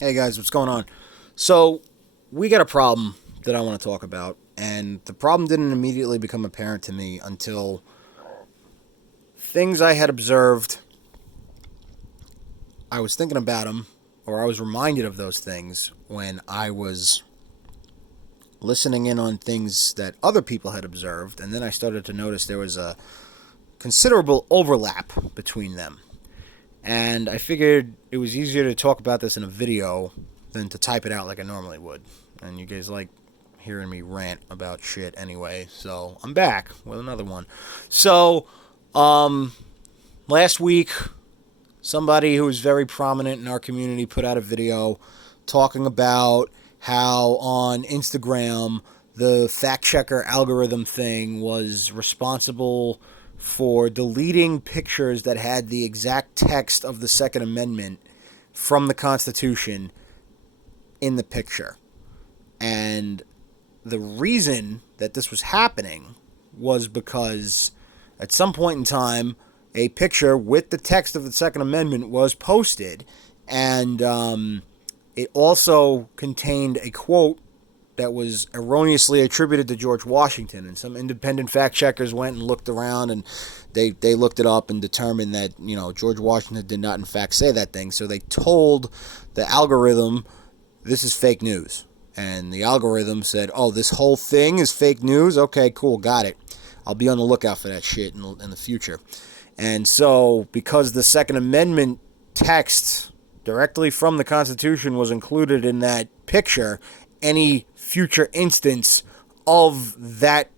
Hey guys, what's going on? So, we got a problem that I want to talk about, and the problem didn't immediately become apparent to me until things I had observed. I was thinking about them, or I was reminded of those things when I was listening in on things that other people had observed, and then I started to notice there was a considerable overlap between them. And I figured it was easier to talk about this in a video than to type it out like I normally would. And you guys like hearing me rant about shit anyway, so I'm back with another one. So, last week, somebody who was very prominent in our community put out a video talking about how on Instagram the fact checker algorithm thing was responsible for deleting pictures that had the exact text of the Second Amendment from the Constitution in the picture. And the reason that this was happening was because at some point in time, a picture with the text of the Second Amendment was posted, and it also contained a quote that was erroneously attributed to George Washington. And some independent fact checkers went and looked around, and they looked it up and determined that, George Washington did not in fact say that thing. So they told the algorithm, this is fake news. And the algorithm said, oh, this whole thing is fake news? Okay, cool, got it. I'll be on the lookout for that shit in the future. And so, because the Second Amendment text directly from the Constitution was included in that picture, any future instance of that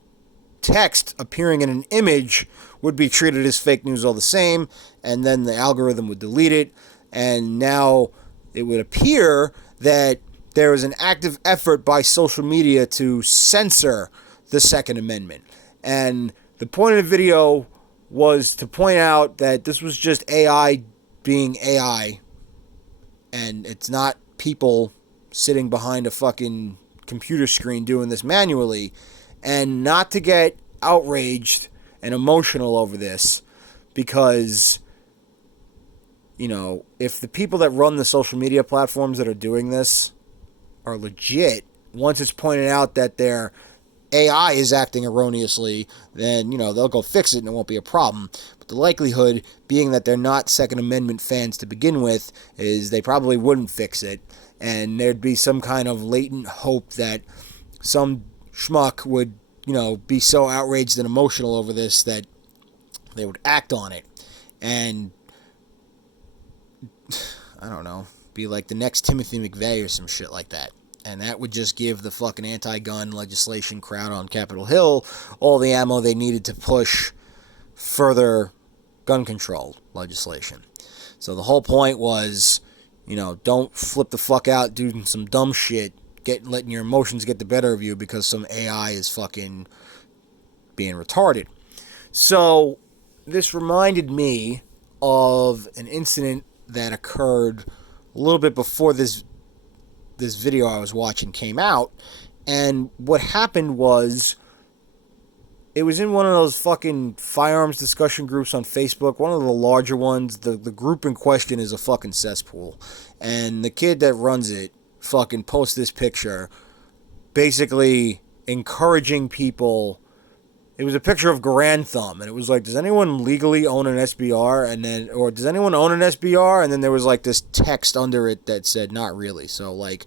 text appearing in an image would be treated as fake news all the same, and then the algorithm would delete it, and now it would appear that there is an active effort by social media to censor the Second Amendment. And the point of the video was to point out that this was just AI being AI, and it's not people sitting behind a fucking computer screen doing this manually, and not to get outraged and emotional over this, because if the people that run the social media platforms that are doing this are legit, once it's pointed out that their AI is acting erroneously, then, they'll go fix it and it won't be a problem. But the likelihood, being that they're not Second Amendment fans to begin with, is they probably wouldn't fix it. And there'd be some kind of latent hope that some schmuck would, be so outraged and emotional over this that they would act on it. And, I don't know, be like the next Timothy McVeigh or some shit like that. And that would just give the fucking anti-gun legislation crowd on Capitol Hill all the ammo they needed to push further gun control legislation. So the whole point was, don't flip the fuck out doing some dumb shit, letting your emotions get the better of you because some AI is fucking being retarded. So this reminded me of an incident that occurred a little bit before this video I was watching came out. And what happened was, it was in one of those fucking firearms discussion groups on Facebook, one of the larger ones. The group in question is a fucking cesspool. And the kid that runs it fucking posts this picture basically encouraging people. It was a picture of Garand Thumb, and it was like, does anyone legally own an SBR? Or does anyone own an SBR? And then there was like this text under it that said, not really. So like,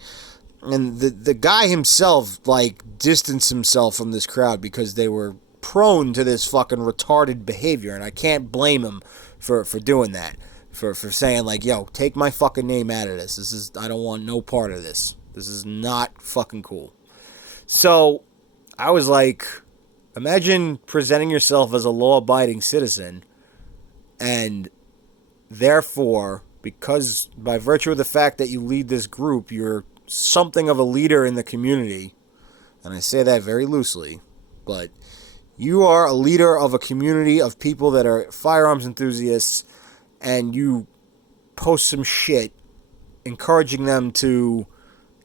and the guy himself like distanced himself from this crowd because they were prone to this fucking retarded behavior, and I can't blame him for doing that. For saying like, yo, take my fucking name out of this. I don't want no part of this. This is not fucking cool. So I was like, imagine presenting yourself as a law-abiding citizen, and therefore, because by virtue of the fact that you lead this group, you're something of a leader in the community. And I say that very loosely, but you are a leader of a community of people that are firearms enthusiasts, and you post some shit encouraging them to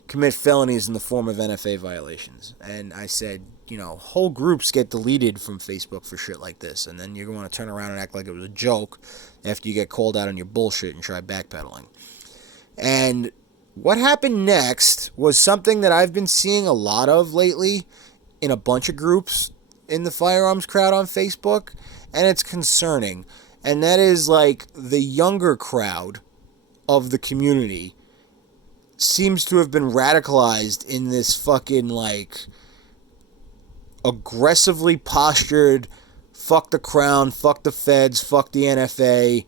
commit felonies in the form of NFA violations. And I said, whole groups get deleted from Facebook for shit like this, and then you're going to turn around and act like it was a joke after you get called out on your bullshit and try backpedaling. And What happened next was something that I've been seeing a lot of lately in a bunch of groups in the firearms crowd on Facebook, and it's concerning. And that is like the younger crowd of the community seems to have been radicalized in this fucking like aggressively postured fuck the crown, fuck the feds, fuck the NFA.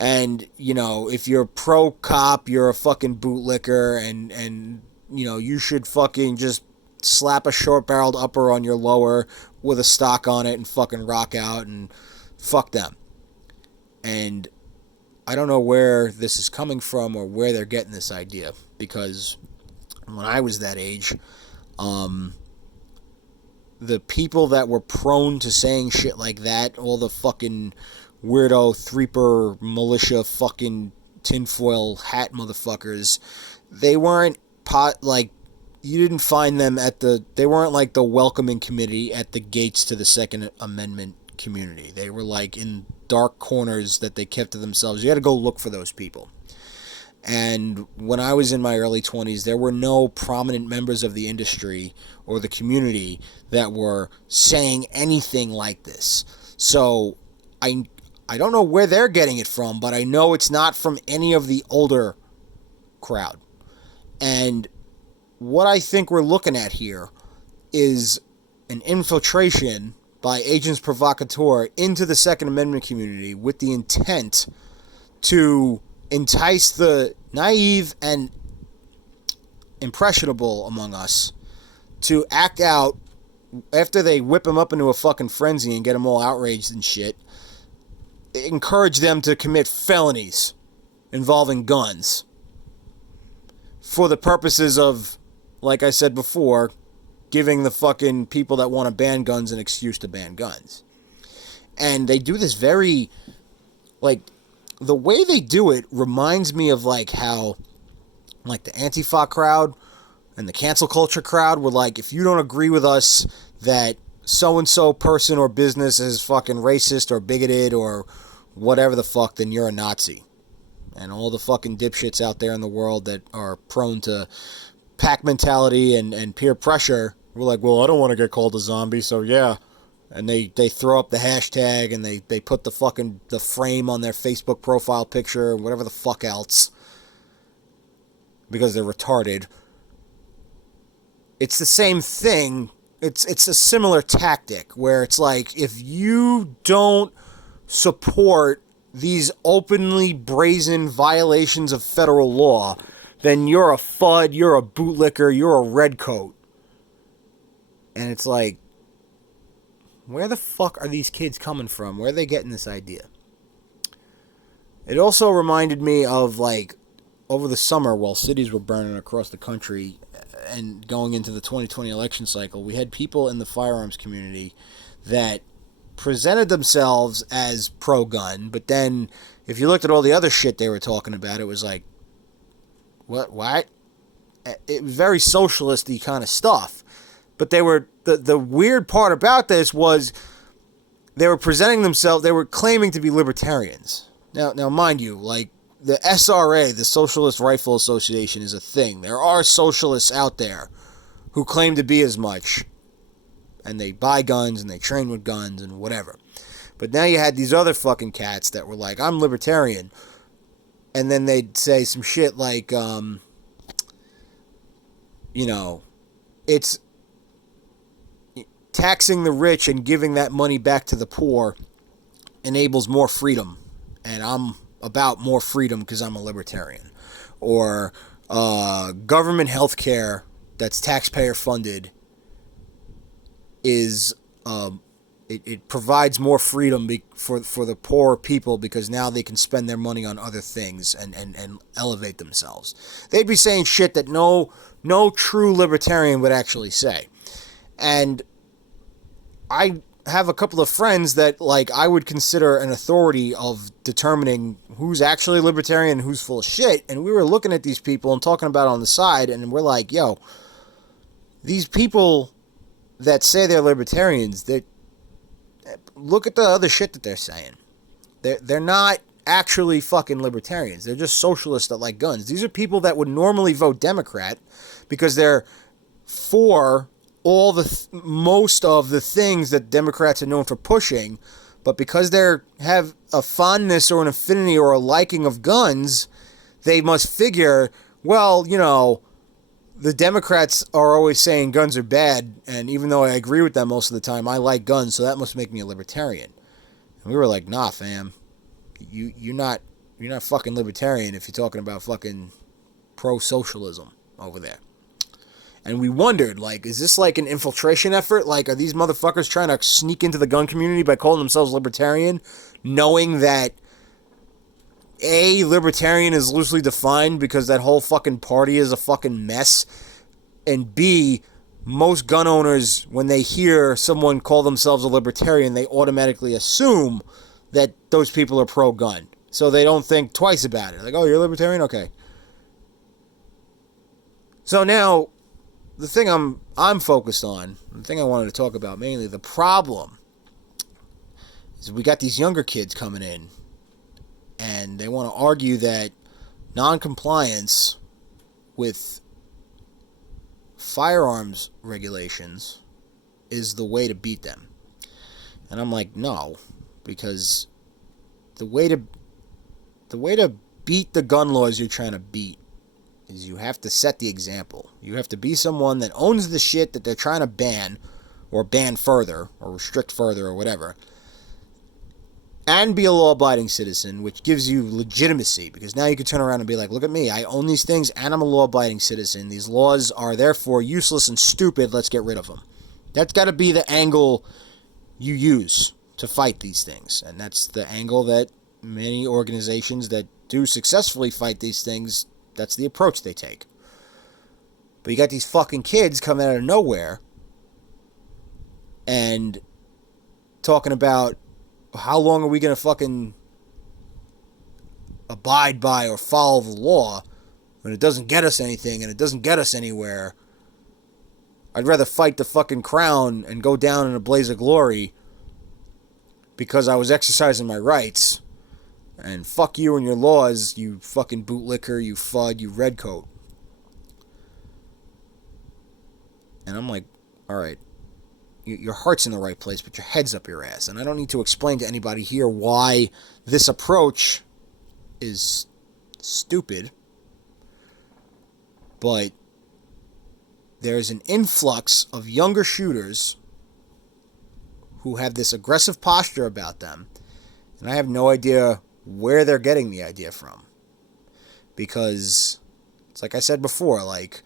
And, you know, if you're pro cop, you're a fucking bootlicker, and you know, you should fucking just slap a short-barreled upper on your lower with a stock on it and fucking rock out and fuck them. And I don't know where this is coming from or where they're getting this idea, because when I was that age, the people that were prone to saying shit like that, all the fucking weirdo threeper militia fucking tinfoil hat motherfuckers, they weren't you didn't find them they weren't like the welcoming committee at the gates to the Second Amendment community. They were like in dark corners that they kept to themselves. You had to go look for those people. And when I was in my early 20s, there were no prominent members of the industry or the community that were saying anything like this. So I don't know where they're getting it from, but I know it's not from any of the older crowd. And what I think we're looking at here is an infiltration by agents provocateur into the Second Amendment community with the intent to entice the naive and impressionable among us to act out after they whip them up into a fucking frenzy and get them all outraged and shit. Encourage them to commit felonies involving guns for the purposes of, like I said before, giving the fucking people that want to ban guns an excuse to ban guns. And they do this very, like, the way they do it reminds me of like how, like, the Antifa crowd and the cancel culture crowd were like, if you don't agree with us that so-and-so person or business is fucking racist or bigoted or whatever the fuck, then you're a Nazi. And all the fucking dipshits out there in the world that are prone to pack mentality and peer pressure were like, well, I don't want to get called a zombie, so yeah. And they throw up the hashtag and they put the frame on their Facebook profile picture and whatever the fuck else because they're retarded. It's the same thing. It's a similar tactic where it's like, if you don't support these openly brazen violations of federal law, then you're a FUD, you're a bootlicker, you're a redcoat. And it's like, where the fuck are these kids coming from? Where are they getting this idea? It also reminded me of, like, over the summer while cities were burning across the country and going into the 2020 election cycle, we had people in the firearms community that presented themselves as pro-gun, but then if you looked at all the other shit they were talking about, it was like, what? It was very socialist-y kind of stuff. But they were, the weird part about this was they were presenting themselves, they were claiming to be libertarians. Now mind you, like, the SRA, the Socialist Rifle Association, is a thing. There are socialists out there who claim to be as much, and they buy guns and they train with guns and whatever. But now you had these other fucking cats that were like, I'm libertarian. And then they'd say some shit like, it's taxing the rich and giving that money back to the poor enables more freedom. And I'm about more freedom because I'm a libertarian. Or government health care that's taxpayer funded is it provides more freedom for the poor people because now they can spend their money on other things and elevate themselves. They'd be saying shit that no true libertarian would actually say. And I have a couple of friends that, like, I would consider an authority of determining who's actually libertarian and who's full of shit. And we were looking at these people and talking about it on the side, and we're like, yo, these people that say they're libertarians, that look at the other shit that they're saying. They're not actually fucking libertarians. They're just socialists that like guns. These are people that would normally vote Democrat because they're for most of the things that Democrats are known for pushing, but because they have a fondness or an affinity or a liking of guns, they must figure, well, you know, the Democrats are always saying guns are bad, and even though I agree with them most of the time, I like guns, so that must make me a libertarian. And we were like, nah, fam, you're not fucking libertarian if you're talking about fucking pro-socialism over there. And we wondered, like, is this like an infiltration effort? Like, are these motherfuckers trying to sneak into the gun community by calling themselves libertarian, knowing that A, libertarian is loosely defined because that whole fucking party is a fucking mess, and B, most gun owners, when they hear someone call themselves a libertarian, they automatically assume that those people are pro-gun. So they don't think twice about it. Like, oh, you're a libertarian? Okay. So now, the thing I'm focused on, the thing I wanted to talk about mainly, the problem is we got these younger kids coming in, and they want to argue that non-compliance with firearms regulations is the way to beat them. And I'm like, no, because the way to beat the gun laws you're trying to beat is you have to set the example. You have to be someone that owns the shit that they're trying to ban, or ban further, or restrict further, or whatever, and be a law-abiding citizen, which gives you legitimacy, because now you can turn around and be like, look at me, I own these things, and I'm a law-abiding citizen. These laws are therefore useless and stupid, let's get rid of them. That's got to be the angle you use to fight these things, and that's the angle that many organizations that do successfully fight these things, that's the approach they take. But you got these fucking kids coming out of nowhere and talking about how long are we going to fucking abide by or follow the law when it doesn't get us anything and it doesn't get us anywhere. I'd rather fight the fucking crown and go down in a blaze of glory because I was exercising my rights. And fuck you and your laws, you fucking bootlicker, you FUD, you redcoat. And I'm like, alright, your heart's in the right place, but your head's up your ass. And I don't need to explain to anybody here why this approach is stupid. But there's an influx of younger shooters who have this aggressive posture about them. And I have no idea where they're getting the idea from. Because, it's like I said before, like,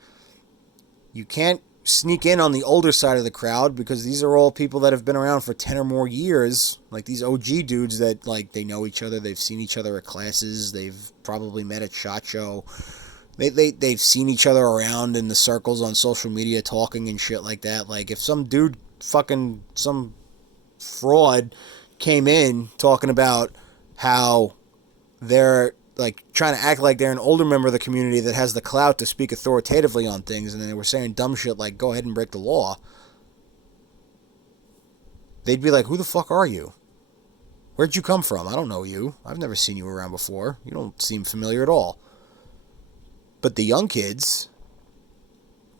you can't sneak in on the older side of the crowd because these are all people that have been around for 10 or more years. Like, these OG dudes that, like, they know each other, they've seen each other at classes, they've probably met at SHOT Show. They've seen each other around in the circles on social media talking and shit like that. Like, if some dude some fraud came in talking about how they're like trying to act like they're an older member of the community that has the clout to speak authoritatively on things, and then they were saying dumb shit like go ahead and break the law, they'd be like, who the fuck are you? Where'd you come from? I don't know you. I've never seen you around before. You don't seem familiar at all. But the young kids,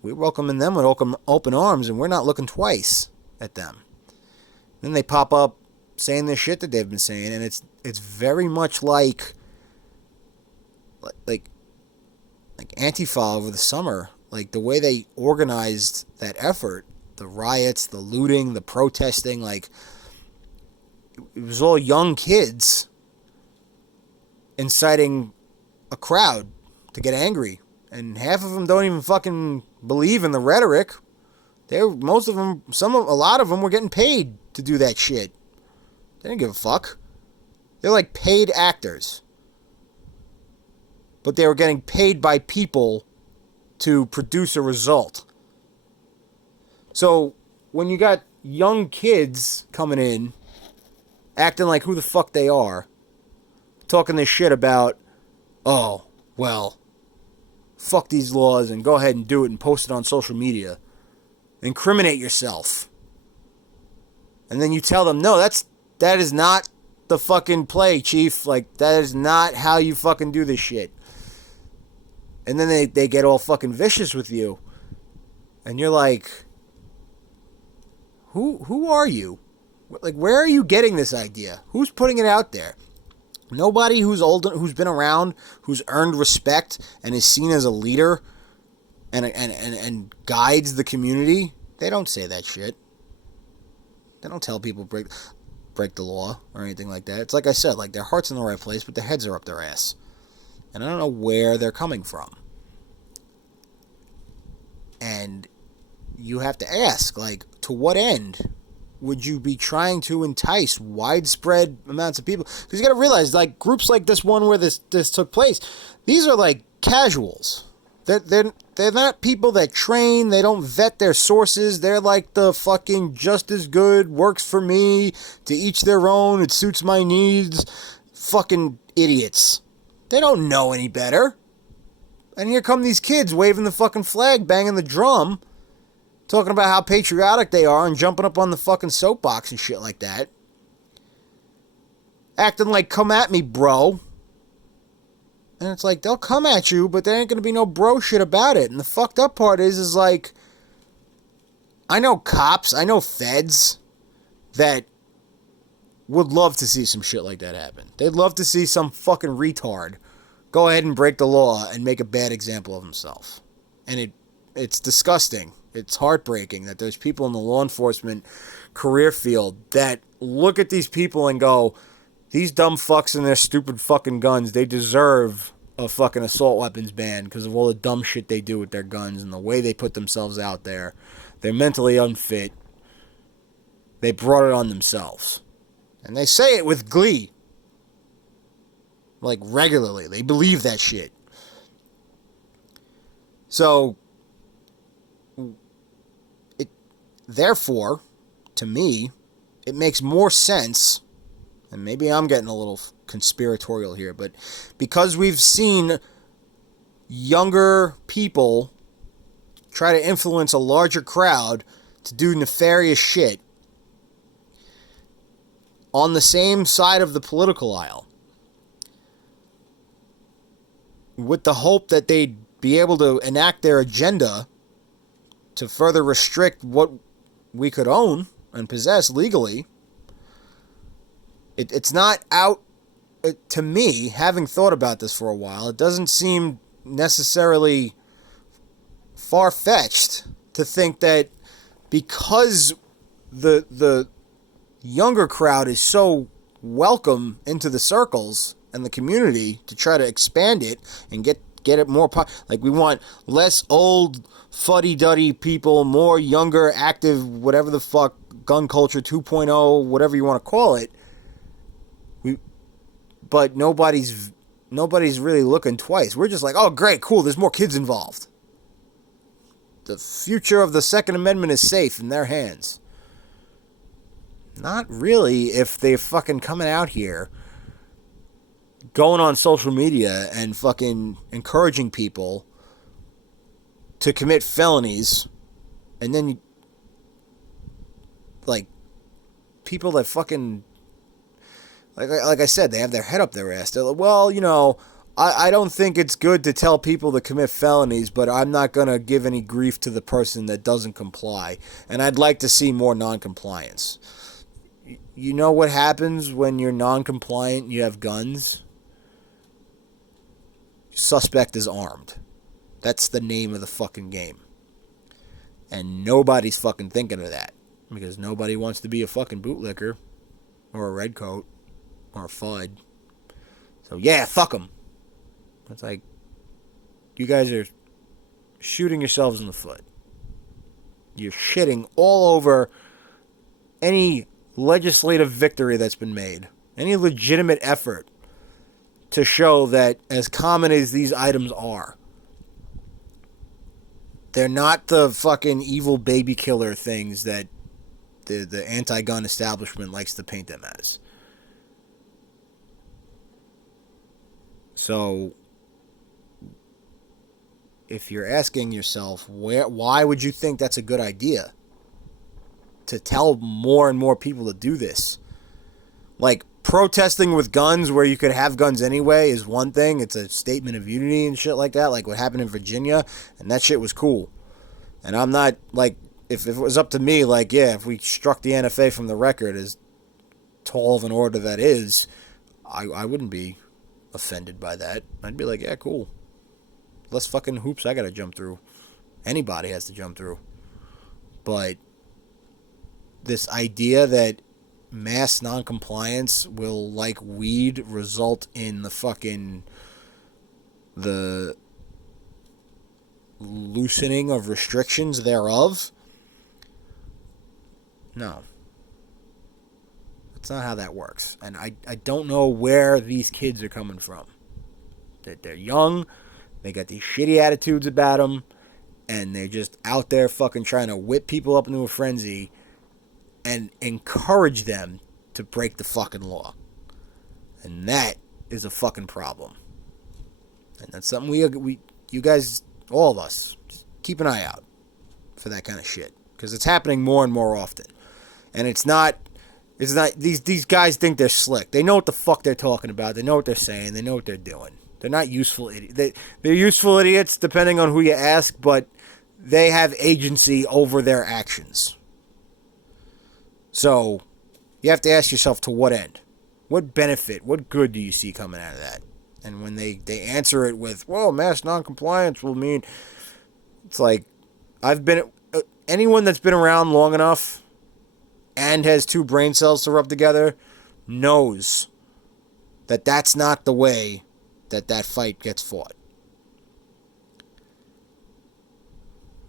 we're welcoming them with open arms, and we're not looking twice at them. Then they pop up saying this shit that they've been saying, and it's very much like Antifa over the summer. Like, the way they organized that effort, the riots, the looting, the protesting, like, it was all young kids inciting a crowd to get angry. And half of them don't even fucking believe in the rhetoric. A lot of them were getting paid to do that shit. They didn't give a fuck. They're like paid actors. But they were getting paid by people to produce a result. So, when you got young kids coming in, acting like who the fuck they are, talking this shit about, oh, well, fuck these laws and go ahead and do it and post it on social media. Incriminate yourself. And then you tell them, no, that is not the fucking play, Chief. Like, that is not how you fucking do this shit. And then they get all fucking vicious with you. And you're like, who are you? Like, where are you getting this idea? Who's putting it out there? Nobody who's older, who's been around, who's earned respect and is seen as a leader and guides the community, they don't say that shit. They don't tell people break the law or anything like that. It's like I said, like, their heart's in the right place, but their heads are up their ass. And I don't know where they're coming from. And you have to ask, like, to what end would you be trying to entice widespread amounts of people? Because you got to realize, like, groups like this one where this took place, these are like casuals. They're not people that train. They don't vet their sources. They're like the fucking just as good, works for me, to each their own, it suits my needs, fucking idiots. They don't know any better. And here come these kids waving the fucking flag, banging the drum, talking about how patriotic they are and jumping up on the fucking soapbox and shit like that. Acting like, come at me, bro. And it's like, they'll come at you, but there ain't going to be no bro shit about it. And the fucked up part is like, I know cops, I know feds that would love to see some shit like that happen. They'd love to see some fucking retard go ahead and break the law and make a bad example of himself. And it's disgusting. It's heartbreaking that there's people in the law enforcement career field that look at these people and go, these dumb fucks and their stupid fucking guns, they deserve a fucking assault weapons ban because of all the dumb shit they do with their guns and the way they put themselves out there. They're mentally unfit. They brought it on themselves. And they say it with glee. Like, regularly. They believe that shit. So, therefore, to me, it makes more sense, and maybe I'm getting a little conspiratorial here, but because we've seen younger people try to influence a larger crowd to do nefarious shit on the same side of the political aisle, with the hope that they'd be able to enact their agenda to further restrict what we could own and possess legally, it's not out, to me, having thought about this for a while, it doesn't seem necessarily far-fetched to think that because the younger crowd is so welcome into the circles and the community to try to expand it and get it more like, we want less old fuddy-duddy people, more younger, active, whatever the fuck, gun culture 2.0, whatever you want to call it. But nobody's really looking twice. We're just like, oh great, cool, there's more kids involved. The future of the Second Amendment is safe in their hands. Not really, if they're fucking coming out here, going on social media and fucking encouraging people to commit felonies, and then, like, people that fucking, like I said, they have their head up their ass. They're like, well, you know, I don't think it's good to tell people to commit felonies, but I'm not going to give any grief to the person that doesn't comply, and I'd like to see more non-compliance. You know what happens when you're non-compliant and you have guns? Suspect is armed. That's the name of the fucking game. And nobody's fucking thinking of that. Because nobody wants to be a fucking bootlicker. Or a redcoat. Or a FUD. So yeah, fuck them. It's like, you guys are shooting yourselves in the foot. You're shitting all over any legislative victory that's been made. Any legitimate effort to show that, as common as these items are, they're not the fucking evil baby killer things that the anti-gun establishment likes to paint them as. So, if you're asking yourself, why would you think that's a good idea? To tell more and more people to do this? Like, protesting with guns where you could have guns anyway is one thing. It's a statement of unity and shit like that, like what happened in Virginia, and that shit was cool. And I'm not, like, if it was up to me, like, yeah, if we struck the NFA from the record, as tall of an order that is, I wouldn't be offended by that. I'd be like, yeah, cool. Less fucking hoops I gotta jump through. Anybody has to jump through. But this idea that mass non-compliance will, like weed, result in the loosening of restrictions thereof, no. That's not how that works. And I don't know where these kids are coming from. They're young, they got these shitty attitudes about them, and they're just out there fucking trying to whip people up into a frenzy and encourage them to break the fucking law. And that is a fucking problem. And that's something you guys, all of us, just keep an eye out for that kind of shit. Because it's happening more and more often. And it's not, these guys think they're slick. They know what the fuck they're talking about. They know what they're saying. They know what they're doing. They're not useful idiots. They're useful idiots depending on who you ask, but they have agency over their actions. So, you have to ask yourself, to what end? What benefit, what good do you see coming out of that? And when they answer it with, well, mass non-compliance will mean... It's like, anyone that's been around long enough and has two brain cells to rub together knows that that's not the way that fight gets fought.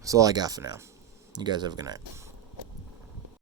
That's all I got for now. You guys have a good night.